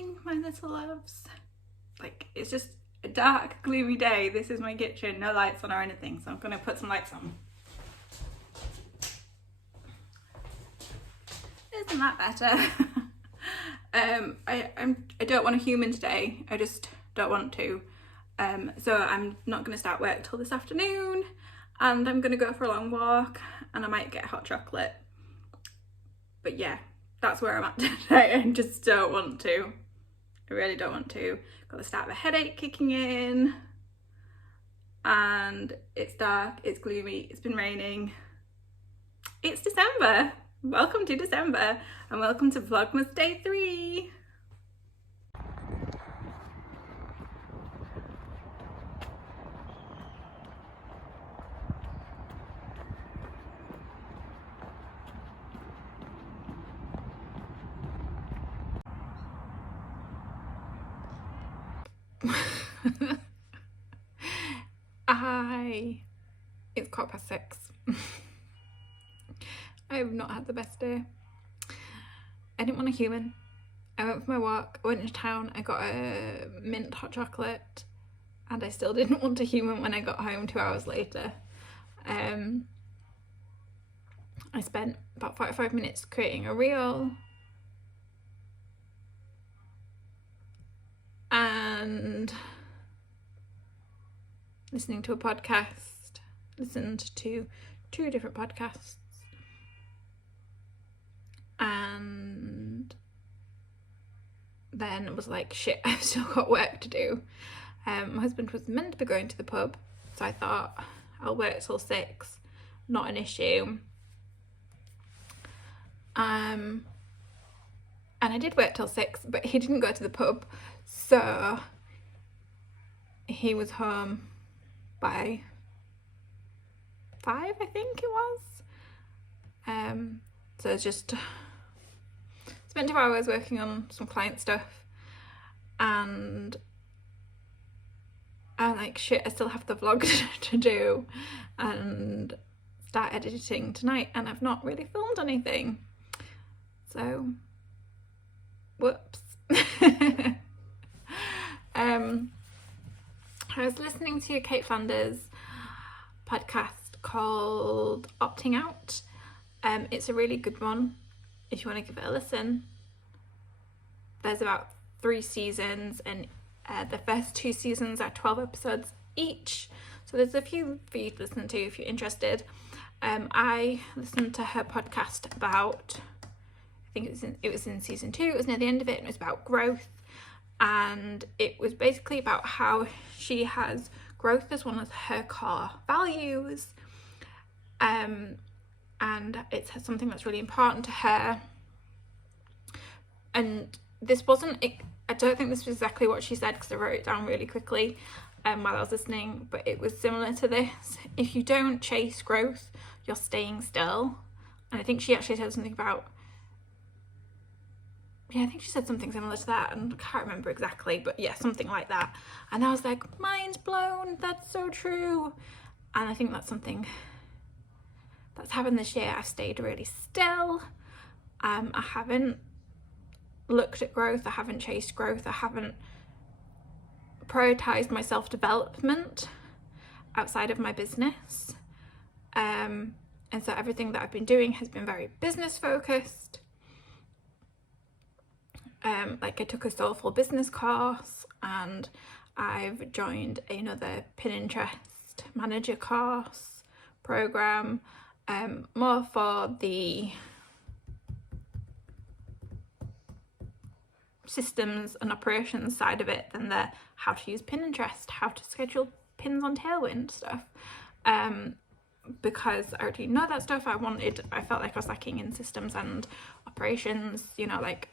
morning, my little loves. Like, it's just a dark, gloomy day. This is my kitchen, no lights on or anything, so I'm gonna put some lights on. Isn't that better? I don't want a human today. I just don't want to. So I'm not gonna start work till this afternoon, and I'm gonna go for a long walk, and I might get hot chocolate. But yeah, that's where I'm at today. I just don't want to. I really don't want to. Got the start of a headache kicking in, and it's dark, it's gloomy, it's been raining. It's December. Welcome to December, and welcome to Vlogmas Day 3. It's 6:15. I have not had the best day. I didn't want a human. I went for my walk, I went into town, I got a mint hot chocolate, and I still didn't want a human when I got home 2 hours later. I spent about 45 minutes creating a reel, and listening to a podcast. Listened to 2 different podcasts, and then was like, shit, I've still got work to do. My husband was meant to be going to the pub, so I thought I'll work till 6, not an issue. And I did work till 6, but he didn't go to the pub, so he was home by 5, I think it was. So just spent 2 hours working on some client stuff, and I'm like, shit, I still have the vlog to do and start editing tonight, and I've not really filmed anything, so whoops. I was listening to Kate Flanders' podcast called Opting Out. It's a really good one if you want to give it a listen. There's about 3 seasons, and the first 2 seasons are 12 episodes each, so there's a few for you to listen to if you're interested. I listened to her podcast about, I think it was in season 2, it was near the end of it, and it was about growth, and it was basically about how she has growth as one of her core values, and it's something that's really important to her. And this wasn't, I don't think this was exactly what she said, because I wrote it down really quickly while I was listening, but it was similar to this. If you don't chase growth, you're staying still. And I think she actually said something about, I think she said something similar to that, and I can't remember exactly, but yeah, something like that. And I was like, mind blown, that's so true. And I think that's something that's happened this year. I've stayed really still. I haven't looked at growth, I haven't chased growth, I haven't prioritized my self-development outside of my business. And so everything that I've been doing has been very business focused. Like I took a Soulful Business course, and I've joined another Pinterest manager course program, more for the systems and operations side of it than the how to use Pinterest, how to schedule pins on Tailwind stuff, because I already know that stuff. I felt like I was lacking in systems and operations, you know, like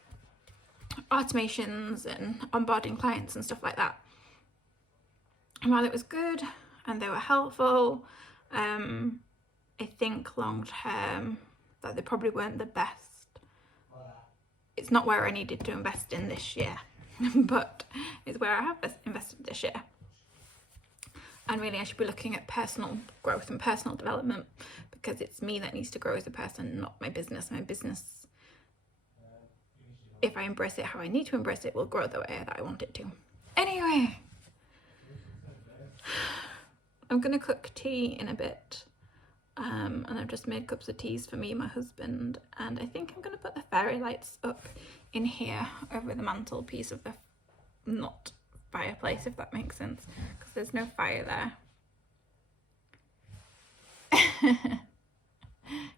automations and onboarding clients and stuff like that. And while it was good and they were helpful, I think long term that they probably weren't the best. It's not where I needed to invest in this year, but it's where I have invested this year. And really I should be looking at personal growth and personal development, because it's me that needs to grow as a person, not my business. My business if I embrace it how I need to embrace it, will grow the way that I want it to. Anyway, I'm gonna cook tea in a bit, and I've just made cups of teas for me and my husband, and I think I'm gonna put the fairy lights up in here over the mantelpiece of the not fireplace, if that makes sense, because there's no fire there.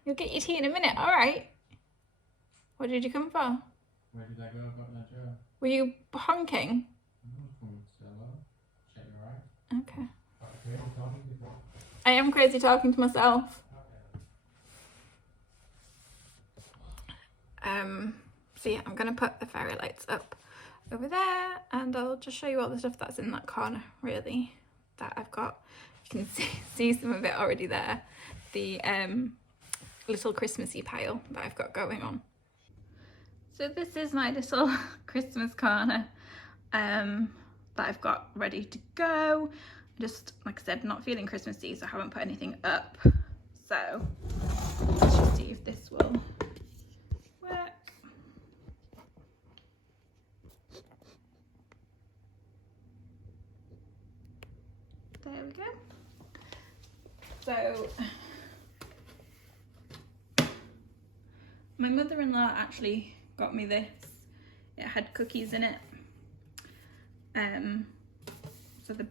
You'll get your tea in a minute, all right? What did you come for? Where did I go? I got that job. Were you honking? Okay. I am crazy talking to myself. So yeah, I'm gonna put the fairy lights up over there, and I'll just show you all the stuff that's in that corner, really, that I've got. You can see some of it already there. The little Christmassy pile that I've got going on. So this is my little Christmas corner that I've got ready to go. Just, like I said, not feeling Christmassy, so I haven't put anything up. So let's just see if this will work. There we go. So my mother-in-law actually got me this. It had cookies in it. So the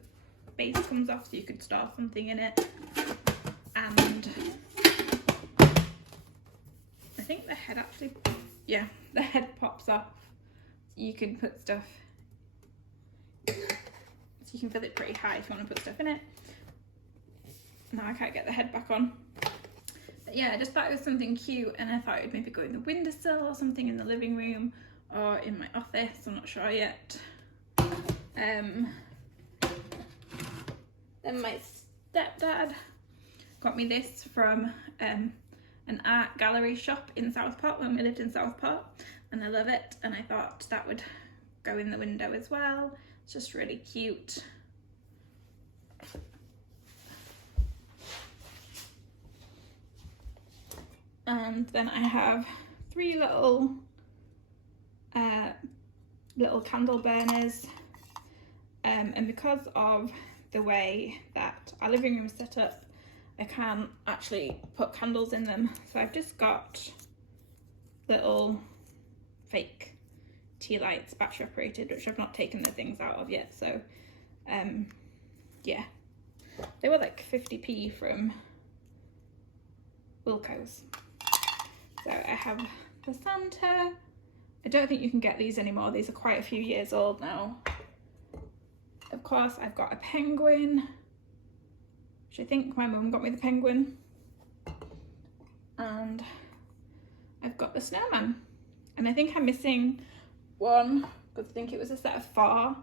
base comes off so you could store something in it. And I think the head actually, yeah, the head pops off. So you can put stuff, so you can fill it pretty high if you want to put stuff in it. Now I can't get the head back on. But yeah, I just thought it was something cute, and I thought it would maybe go in the windowsill or something in the living room or in my office. I'm not sure yet. Then my stepdad got me this from an art gallery shop in Southport when we lived in Southport, and I love it, and I thought that would go in the window as well. It's just really cute. And then I have 3 little candle burners, and because of the way that our living room is set up, I can't actually put candles in them, so I've just got little fake tea lights, battery operated, which I've not taken the things out of yet. So yeah, they were like 50p from Wilko's. So I have the Santa. I don't think you can get these anymore. These are quite a few years old now. Of course, I've got a penguin, which I think my mum got me the penguin. And I've got the snowman. And I think I'm missing one, because I think it was a set of 4.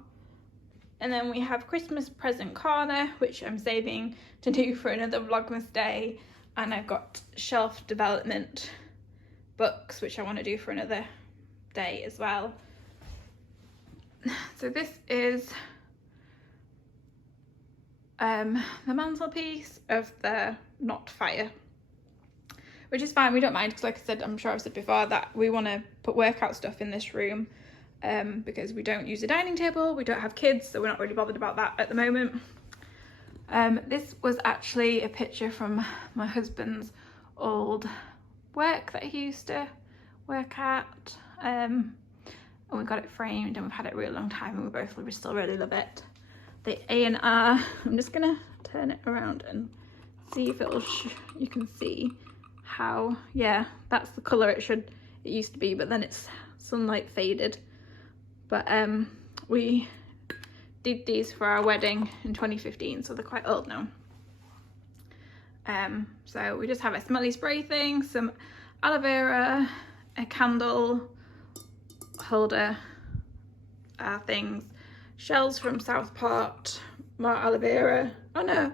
And then we have Christmas present corner, which I'm saving to do for another Vlogmas day. And I've got shelf development books, which I want to do for another day as well. So this is the mantelpiece of the not fire, which is fine, we don't mind, because like I said, I'm sure I've said before that we want to put workout stuff in this room, because we don't use a dining table, we don't have kids, so we're not really bothered about that at the moment. This was actually a picture from my husband's old work that he used to work at, and we got it framed, and we've had it a really long time, and we still really love it. The A&R, I'm just gonna turn it around and see if it'll you can see how, yeah, that's the colour it used to be, but then it's sunlight faded. But we did these for our wedding in 2015, so they're quite old now. So we just have a smelly spray thing, some aloe vera, a candle holder, things, shells from Southport, more aloe vera. Oh no,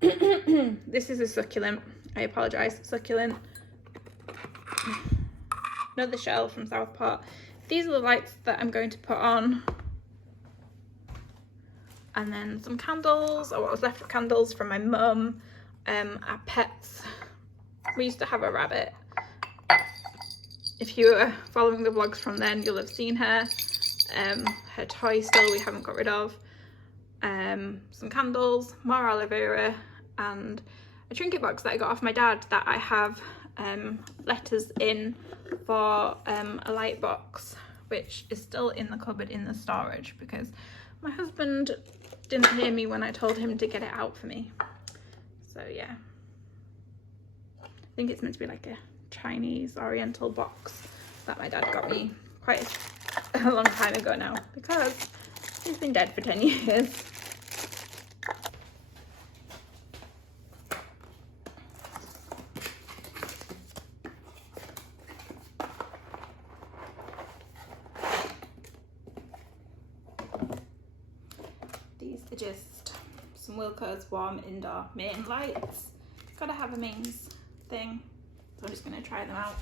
this is a succulent. I apologise, succulent. Another shell from Southport. These are the lights that I'm going to put on. And then some candles, or what was left of candles from my mum. Our pets. We used to have a rabbit. if you were following the vlogs from then, you'll have seen her. Her toy still we haven't got rid of. Some candles, more aloe vera, and a trinket box that I got off my dad that I have letters in for a light box, which is still in the cupboard in the storage because my husband didn't hear me when I told him to get it out for me. So yeah, I think it's meant to be like a Chinese oriental box that my dad got me quite a long time ago now because he's been dead for 10 years. These are just some Wilko's warm indoor main lights. Gotta have a mains thing, so I'm just gonna try them out.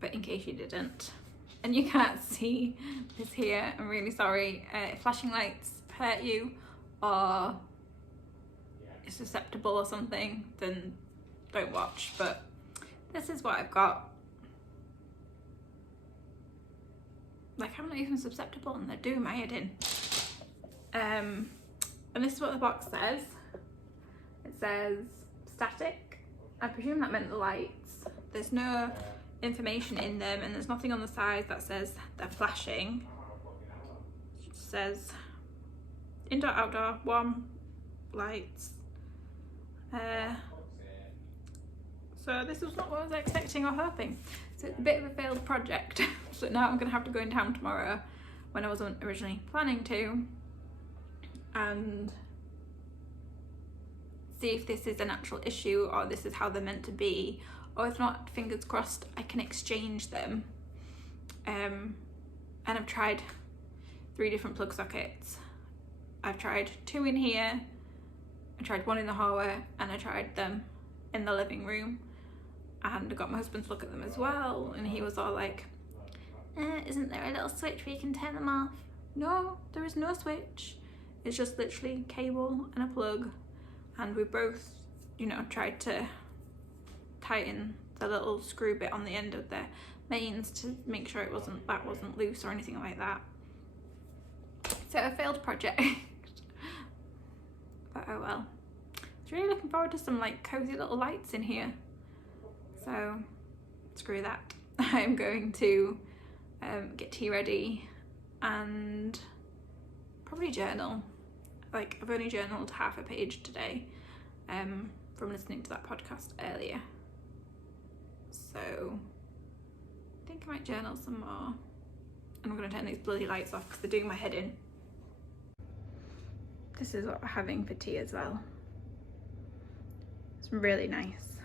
But in case you didn't and you can't see this here, I'm really sorry. If flashing lights hurt you or is susceptible or something, then don't watch. But this is what I've got. Like, I'm not even susceptible and they're doing my head in. And this is what the box says. It says static. I presume that meant the lights. There's no information in them and there's nothing on the side that says they're flashing. It says indoor outdoor warm lights. So this was not what I was expecting or hoping. So it's a bit of a failed project. So now I'm gonna have to go in town tomorrow when I wasn't originally planning to and see if this is an actual issue or this is how they're meant to be. Or if not, fingers crossed, I can exchange them. And I've tried 3 different plug sockets. I've tried 2 in here, I tried 1 in the hallway, and I tried them in the living room. And I got my husband to look at them as well, and he was all like, isn't there a little switch where you can turn them off? No, there is no switch. It's just literally cable and a plug. And we both, you know, tried to tighten the little screw bit on the end of the mains to make sure that wasn't loose or anything like that. So a failed project. But oh well. I was really looking forward to some like cozy little lights in here. So screw that. I'm going to get tea ready and probably journal. Like, I've only journaled half a page today from listening to that podcast earlier. So I think I might journal some more. And I'm going to turn these bloody lights off because they're doing my head in. This is what we're having for tea as well. It's really nice.